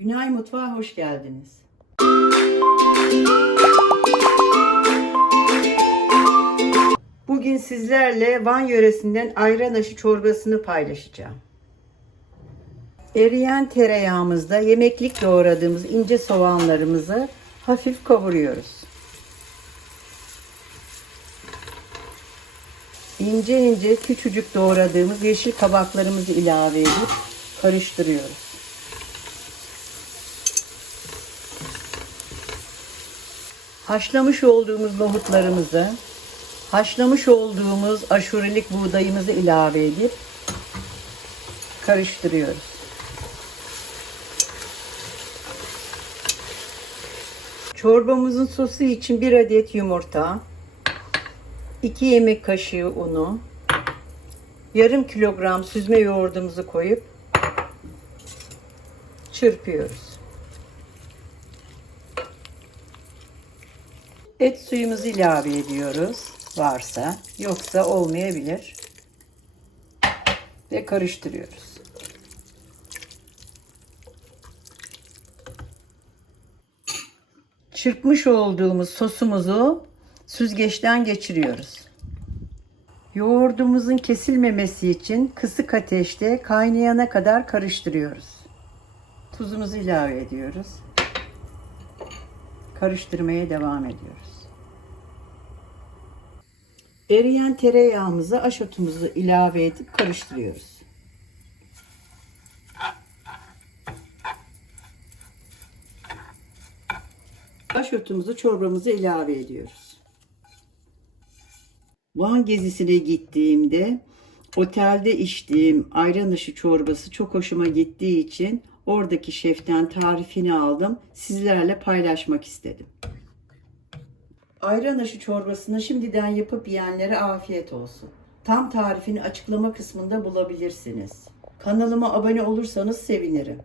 Günay Mutfağa hoş geldiniz. Bugün sizlerle Van yöresinden ayran aşı çorbasını paylaşacağım. Eriyen tereyağımızda yemeklik doğradığımız ince soğanlarımızı hafif kavuruyoruz. İnce ince küçücük doğradığımız yeşil kabaklarımızı ilave edip karıştırıyoruz. Haşlamış olduğumuz nohutlarımızı, haşlamış olduğumuz aşurelik buğdayımızı ilave edip karıştırıyoruz. Çorbamızın sosu için bir adet yumurta, 2 yemek kaşığı unu, yarım kilogram süzme yoğurdumuzu koyup çırpıyoruz. Et suyumuzu ilave ediyoruz varsa yoksa olmayabilir ve karıştırıyoruz. Çırpmış olduğumuz sosumuzu süzgeçten geçiriyoruz. Yoğurdumuzun kesilmemesi için kısık ateşte kaynayana kadar karıştırıyoruz. Tuzumuzu ilave ediyoruz. Karıştırmaya devam ediyoruz. Eriyen tereyağımıza aşotumuzu ilave edip karıştırıyoruz. Aşotumuzu çorbamıza ilave ediyoruz. Van gezisine gittiğimde otelde içtiğim ayran aşı çorbası çok hoşuma gittiği için oradaki şeften tarifini aldım. Sizlerle paylaşmak istedim. Ayran aşı çorbasını şimdiden yapıp yiyenlere afiyet olsun. Tam tarifini açıklama kısmında bulabilirsiniz. Kanalıma abone olursanız sevinirim.